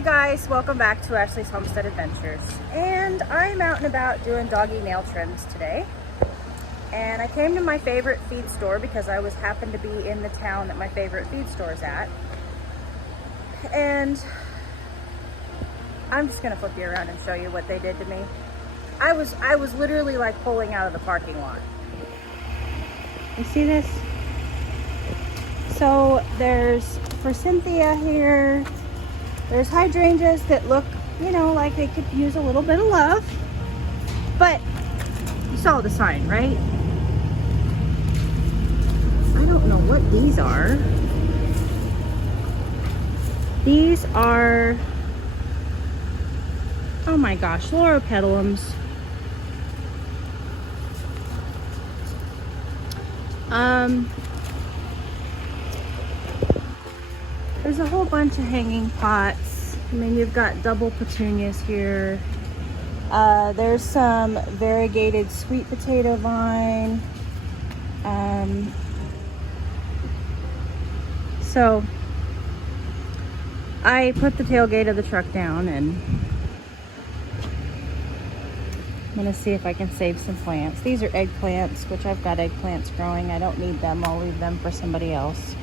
Hey guys, welcome back to Ashley's Homestead Adventures. And I'm out and about doing doggy nail trims today. And I came to my favorite feed store because I happened to be in the town that my favorite feed store is at. And I'm just gonna flip you around and show you what they did to me. I was literally like pulling out of the parking lot. You see this? So there's for Cynthia here. There's hydrangeas that look, you know, like they could use a little bit of love. But you saw the sign, right? I don't know what these are. These are, oh my gosh, Loropetalums. There's a whole bunch of hanging pots. I mean, you've got double petunias here. There's some variegated sweet potato vine. So I put the tailgate of the truck down and I'm gonna see if I can save some plants. These are eggplants, which I've got eggplants growing. I don't need them. I'll leave them for somebody else.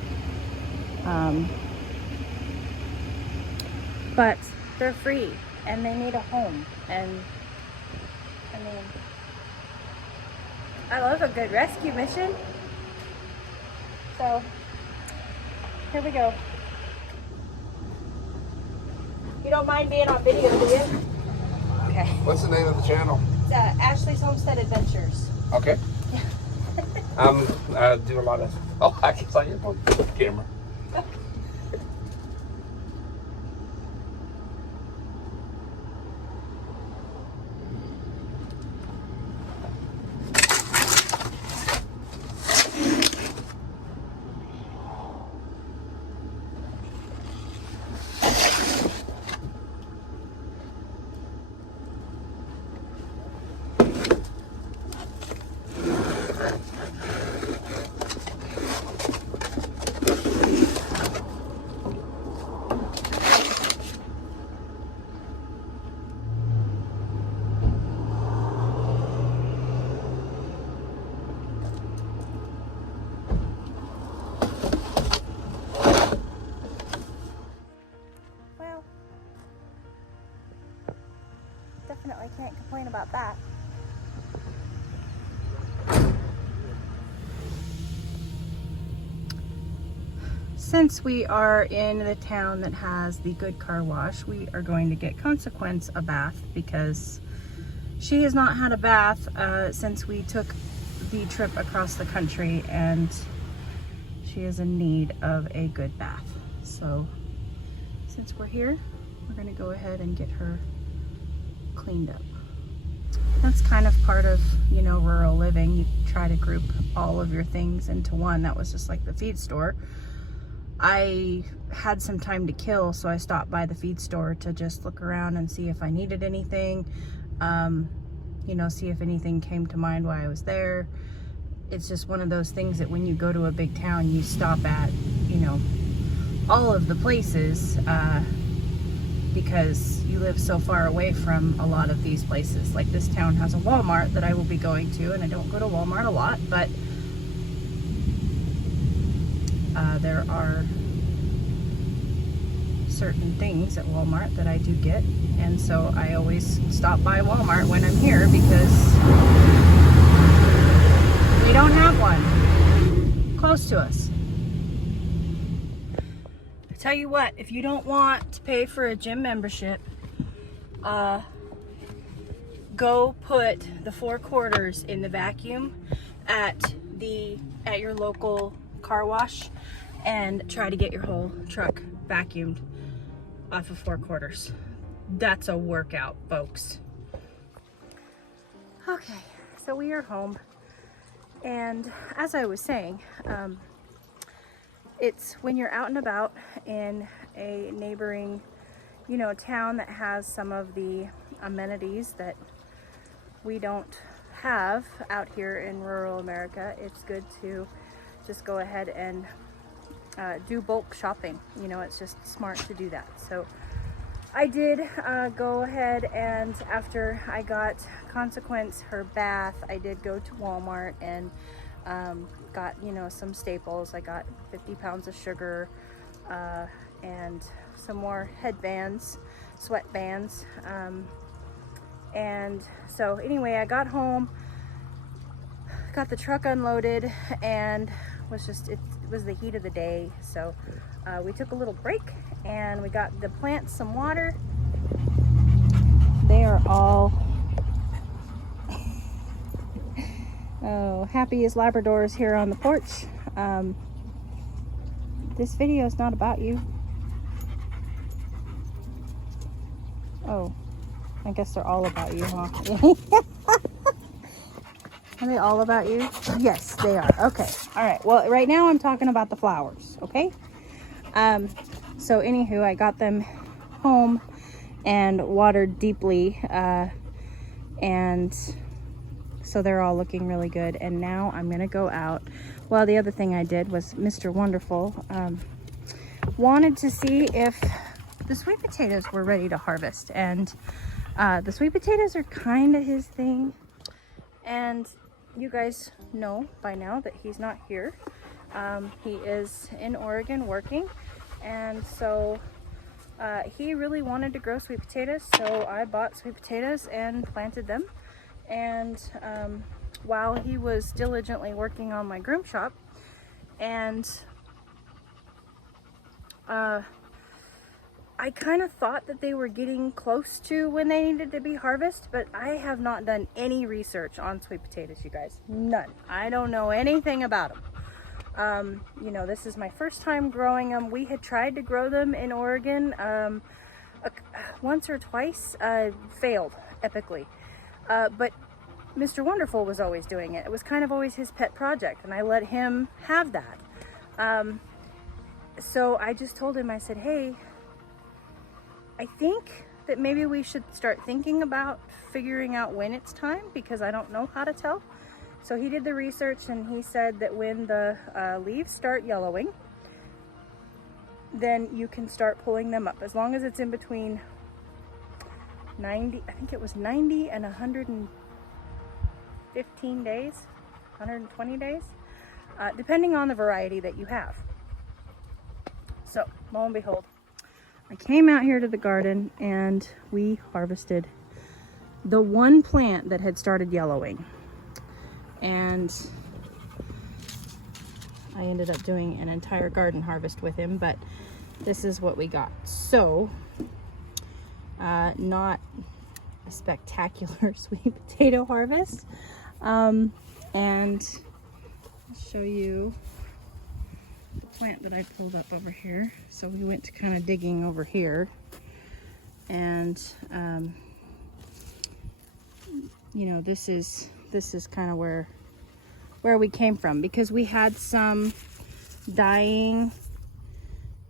But they're free and they need a home. And I mean, I love a good rescue mission. So here we go. You don't mind being on video, do you? Okay. What's the name of the channel? It's Ashley's Homestead Adventures. Okay. I do a lot of. Oh, I can see your camera. Definitely can't complain about that. Since we are in the town that has the good car wash, we are going to get Consequence a bath because she has not had a bath since we took the trip across the country, and she is in need of a good bath. So since we're here, we're going to go ahead and get her cleaned up. That's kind of part of, you know, rural living. You try to group all of your things into one. That was just like the feed store. I had some time to kill, so I stopped by the feed store to just look around and see if I needed anything, you know, see if anything came to mind while I was there. It's just one of those things that when you go to a big town, you stop at, you know, all of the places, because you live so far away from a lot of these places. Like this town has a Walmart that I will be going to, and I don't go to Walmart a lot, but there are certain things at Walmart that I do get, and so I always stop by Walmart when I'm here because we don't have one close to us. Tell you what, if you don't want to pay for a gym membership, go put the 4 quarters in the vacuum at your local car wash and try to get your whole truck vacuumed off of 4 quarters. That's a workout, folks. Okay, so we are home, and as I was saying, it's when you're out and about in a neighboring, you know, town that has some of the amenities that we don't have out here in rural America, it's good to just go ahead and do bulk shopping. You know, it's just smart to do that. So I did go ahead, and after I got Consequence her bath, I did go to Walmart and got, you know, some staples. I got 50 pounds of sugar and some more headbands, sweatbands. And so anyway, I got home, got the truck unloaded, and it was the heat of the day. So we took a little break and we got the plants some water. They are all happy as Labradors here on the porch. This video is not about you. Oh, I guess they're all about you, huh? Are they all about you? Yes, they are. Okay. All right. Well, right now I'm talking about the flowers, okay? So anywho, I got them home and watered deeply, and so they're all looking really good. And now I'm gonna go out. Well, the other thing I did was Mr. Wonderful wanted to see if the sweet potatoes were ready to harvest, and the sweet potatoes are kind of his thing. And you guys know by now that he's not here. He is in Oregon working, and so he really wanted to grow sweet potatoes, so I bought sweet potatoes and planted them. And while he was diligently working on my groom shop, and I kind of thought that they were getting close to when they needed to be harvested, but I have not done any research on sweet potatoes, you guys. None. I don't know anything about them. You know, this is my first time growing them. We had tried to grow them in Oregon once or twice, failed epically. But Mr. Wonderful was always doing it. It was kind of always his pet project, and I let him have that. So I just told him, I said, hey, I think that maybe we should start thinking about figuring out when it's time, because I don't know how to tell. So he did the research, and he said that when the leaves start yellowing, then you can start pulling them up, as long as it's in between 90, I think it was 90 and 115 days, 120 days, depending on the variety that you have. So, lo and behold, I came out here to the garden and we harvested the one plant that had started yellowing. And I ended up doing an entire garden harvest with him, but this is what we got. So, not a spectacular sweet potato harvest. And I'll show you the plant that I pulled up over here. So we went to kind of digging over here, and you know, this is kind of where we came from, because we had some dying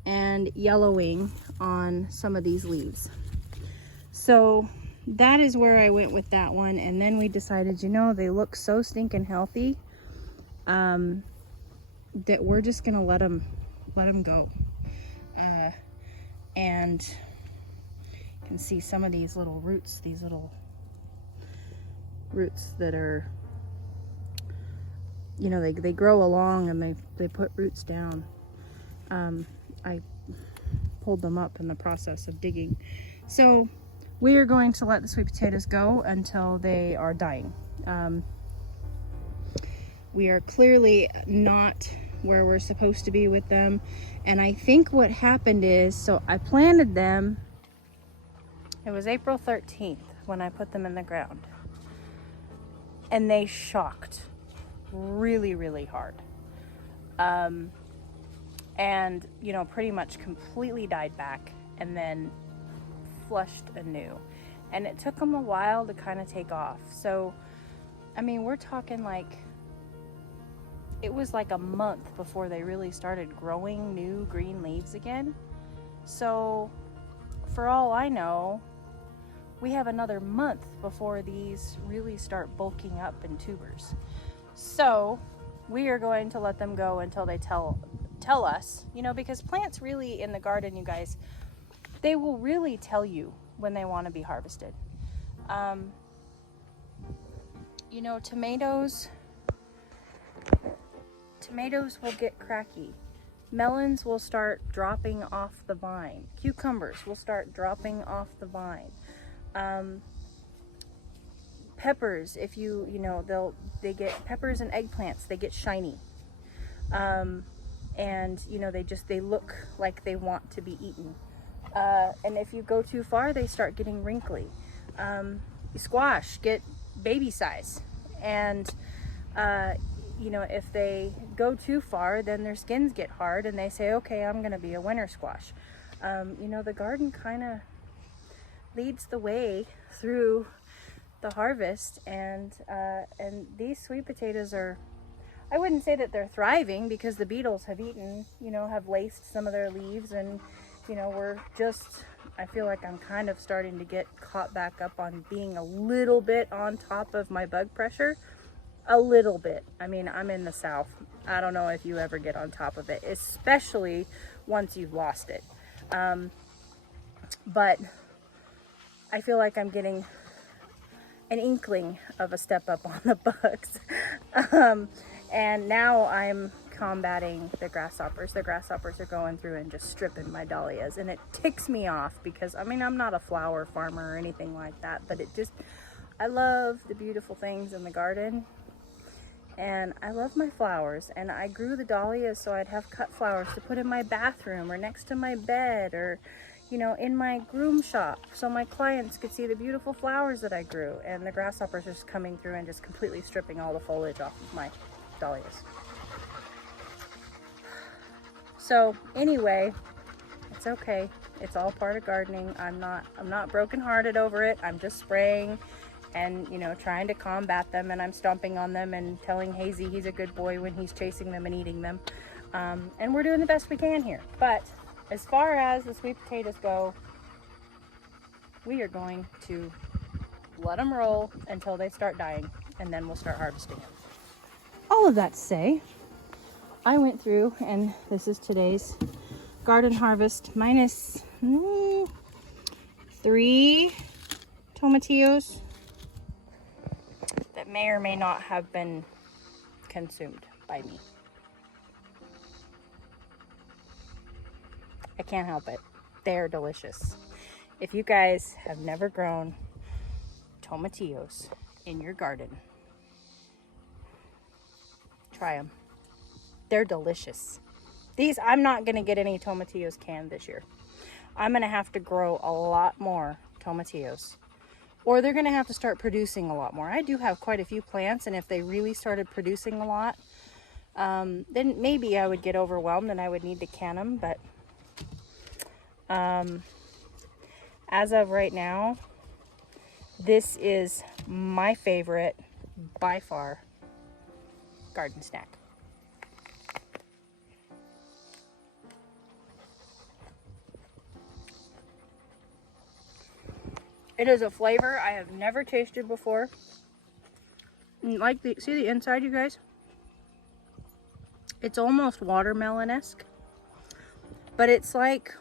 and yellowing on some of these leaves. So that is where I went with that one. And then we decided, you know, they look so stinking healthy, that we're just gonna let them go. And you can see some of these little roots, that are, you know, they grow along and they put roots down. I pulled them up in the process of digging. So we are going to let the sweet potatoes go until they are dying. We are clearly not where we're supposed to be with them. And I think what happened is, so I planted them, it was April 13th when I put them in the ground. And they shocked really, really hard. And, you know, pretty much completely died back and then flushed anew. And it took them a while to kind of take off. So, I mean, we're talking like, it was like a month before they really started growing new green leaves again. So, for all I know, we have another month before these really start bulking up in tubers. So, we are going to let them go until they tell us, you know, because plants really in the garden, you guys, they will really tell you when they want to be harvested. You know, tomatoes will get cracky. Melons will start dropping off the vine. Cucumbers will start dropping off the vine. Peppers, if you know, they get peppers and eggplants, they get shiny. And you know, they look like they want to be eaten. And if you go too far, they start getting wrinkly. Squash get baby size, and you know, if they go too far, then their skins get hard and they say, okay, I'm gonna be a winter squash. You know, the garden kind of leads the way through the harvest, and these sweet potatoes are, I wouldn't say that they're thriving, because the beetles have eaten, you know, have laced some of their leaves, and you know, I feel like I'm kind of starting to get caught back up on being a little bit on top of my bug pressure. A little bit. I mean, I'm in the South. I don't know if you ever get on top of it, especially once you've lost it. But I feel like I'm getting an inkling of a step up on the bugs. And now I'm combating the grasshoppers. The grasshoppers are going through and just stripping my dahlias, and it ticks me off because, I mean, I'm not a flower farmer or anything like that, but I love the beautiful things in the garden, and I love my flowers, and I grew the dahlias so I'd have cut flowers to put in my bathroom or next to my bed, or you know, in my groom shop, so my clients could see the beautiful flowers that I grew. And the grasshoppers are just coming through and just completely stripping all the foliage off of my dahlias. So anyway, it's okay. It's all part of gardening. I'm not brokenhearted over it. I'm just spraying and, you know, trying to combat them, and I'm stomping on them and telling Hazy he's a good boy when he's chasing them and eating them. And we're doing the best we can here. But as far as the sweet potatoes go, we are going to let them roll until they start dying, and then we'll start harvesting them. All of that to say, I went through, and this is today's garden harvest, minus 3 tomatillos that may or may not have been consumed by me. I can't help it. They're delicious. If you guys have never grown tomatillos in your garden, try them. They're delicious. These, I'm not going to get any tomatillos canned this year. I'm going to have to grow a lot more tomatillos, or they're going to have to start producing a lot more. I do have quite a few plants, and if they really started producing a lot, then maybe I would get overwhelmed and I would need to can them, but as of right now, this is my favorite, by far, garden snack. It is a flavor I have never tasted before. Like see the inside, you guys? It's almost watermelon-esque, but it's like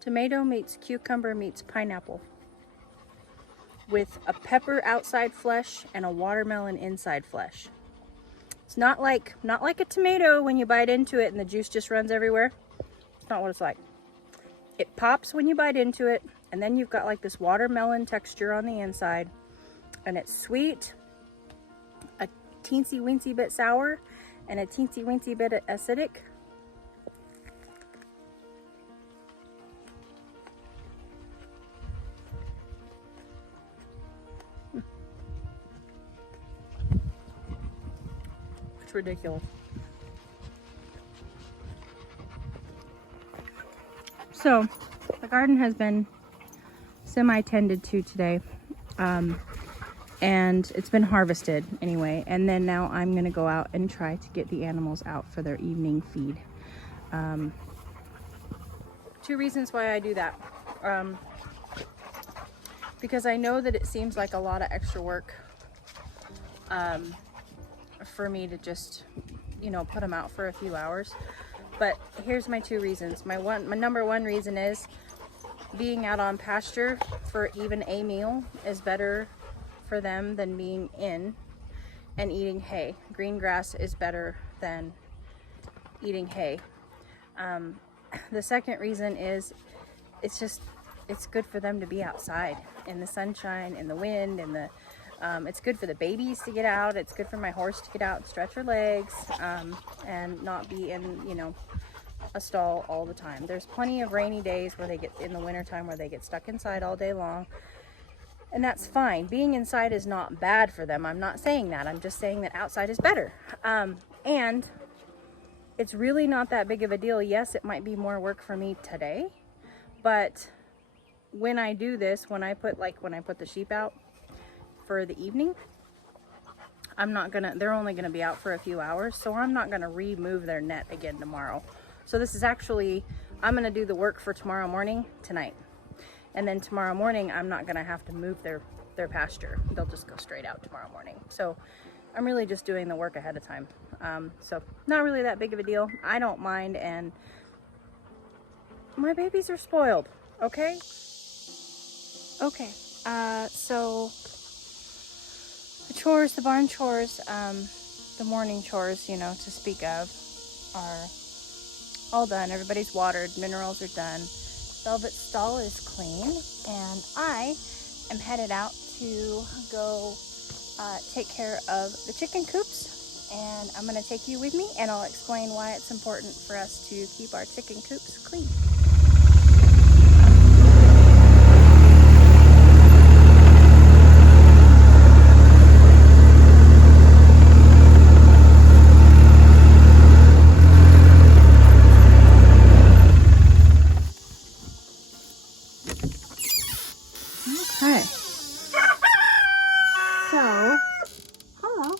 tomato meets cucumber meets pineapple, with a pepper outside flesh and a watermelon inside flesh. It's not like a tomato when you bite into it and the juice just runs everywhere. It's not what it's like. It pops when you bite into it, and then you've got like this watermelon texture on the inside, and it's sweet, a teensy weensy bit sour, and a teensy weensy bit acidic. It's ridiculous. So the garden has been semi-tended to today, and it's been harvested anyway, and then now I'm gonna go out and try to get the animals out for their evening feed. 2 reasons why I do that. Because I know that it seems like a lot of extra work for me to just, you know, put them out for a few hours. But here's my two reasons. My number one reason is being out on pasture for even a meal is better for them than being in and eating hay. Green grass is better than eating hay. The second reason is it's good for them to be outside in the sunshine, in the wind, it's good for the babies to get out. It's good for my horse to get out and stretch her legs, and not be in, you know, a stall all the time. There's plenty of rainy days where they get in the wintertime where they get stuck inside all day long. And that's fine. Being inside is not bad for them. I'm not saying that. I'm just saying that outside is better. And it's really not that big of a deal. Yes, it might be more work for me today, but when I do this, when I put the sheep out for the evening, they're only gonna be out for a few hours, so I'm not gonna remove their net again tomorrow. So this is actually, I'm gonna do the work for tomorrow morning tonight. And then tomorrow morning, I'm not gonna have to move their pasture. They'll just go straight out tomorrow morning. So I'm really just doing the work ahead of time. So not really that big of a deal. I don't mind, and my babies are spoiled, okay? Okay, so the chores, the barn chores, the morning chores, you know, to speak of, are all done. Everybody's watered, minerals are done. Velvet stall is clean, and I am headed out to go take care of the chicken coops, and I'm going to take you with me, and I'll explain why it's important for us to keep our chicken coops clean. Okay, so, hello.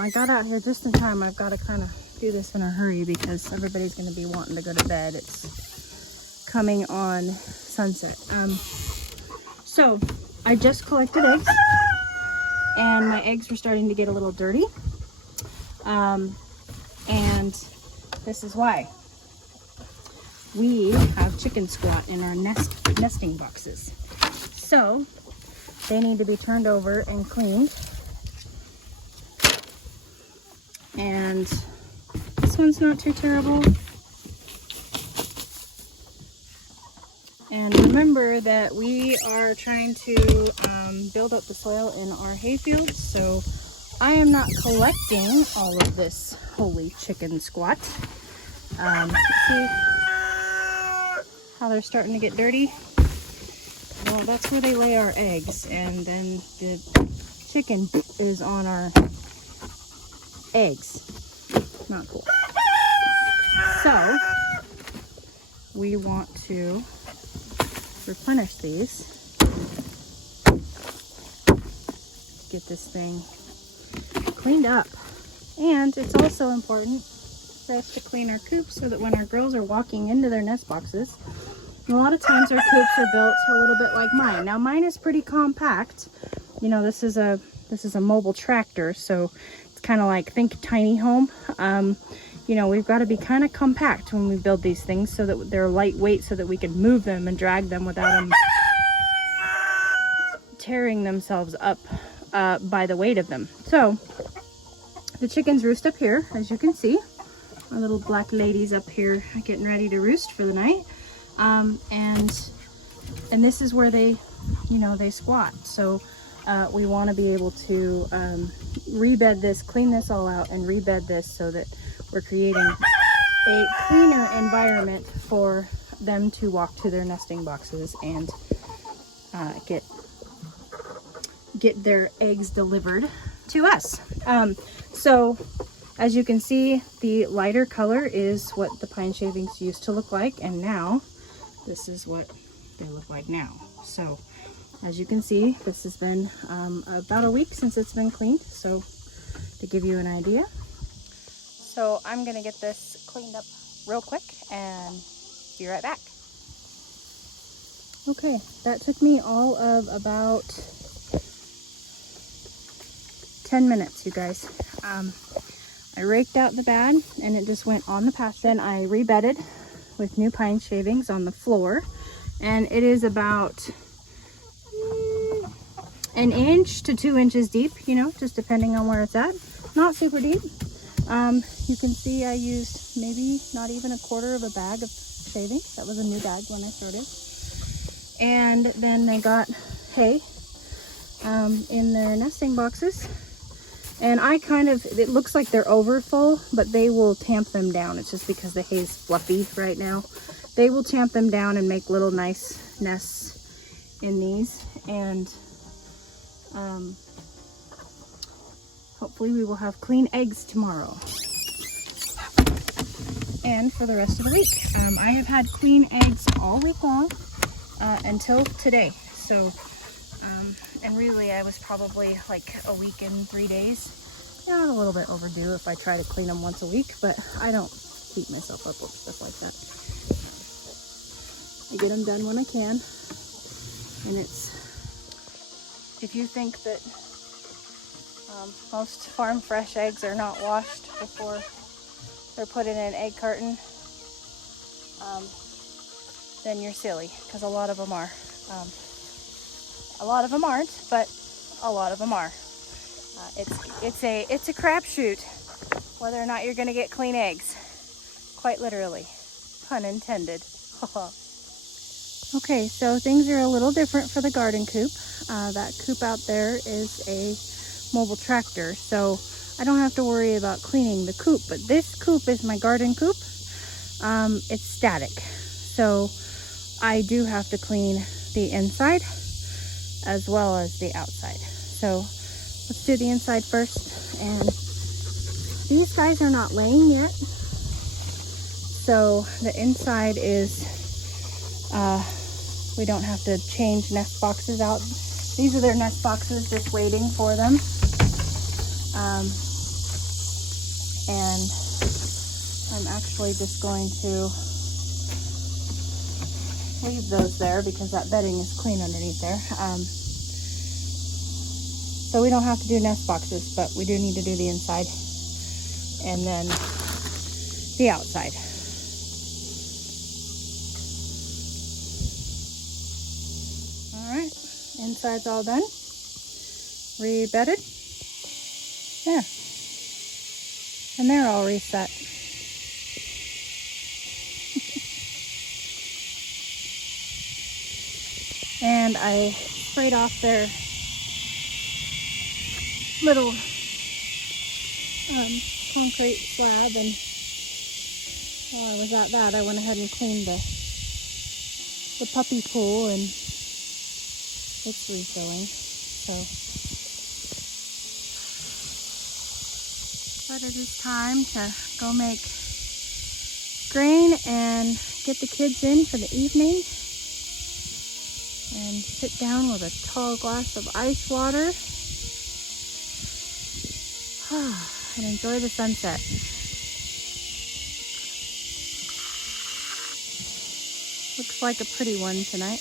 I got out here just in time. I've got to kind of do this in a hurry because everybody's going to be wanting to go to bed. It's coming on sunset. So, I just collected eggs, and my eggs were starting to get a little dirty. And this is why. We have chicken squat in our nesting boxes. So they need to be turned over and cleaned. And this one's not too terrible. And remember that we are trying to build up the soil in our hayfields, so I am not collecting all of this holy chicken squat. See how they're starting to get dirty? Well, that's where they lay our eggs, and then the chicken is on our eggs. Not cool. So we want to replenish these. Get this thing cleaned up. And it's also important for us to clean our coops so that when our girls are walking into their nest boxes, a lot of times our coops are built a little bit like mine. Now mine is pretty compact. You know, this is a mobile tractor, so it's kind of like, think tiny home. You know, we've got to be kind of compact when we build these things so that they're lightweight, so that we can move them and drag them without them tearing themselves up by the weight of them. So the chickens roost up here, as you can see. Our little black ladies up here getting ready to roost for the night. And this is where they, you know, they squat. So we want to be able to rebed this, clean this all out, and rebed this so that we're creating a cleaner environment for them to walk to their nesting boxes and get their eggs delivered to us. So as you can see, the lighter color is what the pine shavings used to look like, and now this is what they look like now. So as you can see, this has been about a week since it's been cleaned, so to give you an idea. So I'm gonna get this cleaned up real quick and be right back. Okay, that took me all of about 10 minutes, you guys. I raked out the bed and it just went on the pasture. Then I rebedded with new pine shavings on the floor, and it is about an inch to 2 inches deep, you know, just depending on where it's at. Not super deep. You can see I used maybe not even a quarter of a bag of shavings. That was a new bag when I started. And then they got hay in their nesting boxes. And I kind of, it looks like they're over full, but they will tamp them down. It's just because the hay's fluffy right now. They will tamp them down and make little nice nests in these. And hopefully we will have clean eggs tomorrow. And for the rest of the week. I have had clean eggs all week long until today. So, and really I was probably like a week and 3 days. Yeah, a little bit overdue if I try to clean them once a week, but I don't beat myself up with stuff like that. I get them done when I can. And it's, if you think that most farm fresh eggs are not washed before they're put in an egg carton, then you're silly, because a lot of them are. A lot of them aren't, but a lot of them are. It's a crapshoot whether or not you're going to get clean eggs. Quite literally, pun intended. Okay, so things are a little different for the garden coop. That coop out there is a mobile tractor, so I don't have to worry about cleaning the coop. But this coop is my garden coop. It's static, so I do have to clean the inside as well as the outside. So let's do the inside first. And these guys are not laying yet, so the inside is we don't have to change nest boxes out. These are their nest boxes, just waiting for them. And I'm actually just going to leave those there because that bedding is clean underneath there. So we don't have to do nest boxes, but we do need to do the inside and then the outside. All right, inside's all done. Rebedded. There. And they're all reset. And I sprayed off their little concrete slab, and while I was at that, I went ahead and cleaned the puppy pool, and it's refilling. So, but it is time to go make grain and get the kids in for the evening. And sit down with a tall glass of ice water and enjoy the sunset. Looks like a pretty one tonight.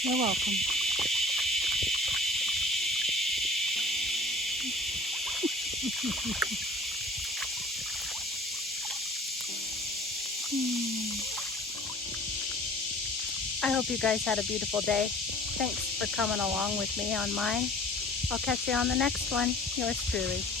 You're welcome. I hope you guys had a beautiful day. Thanks for coming along with me on mine. I'll catch you on the next one. Yours truly.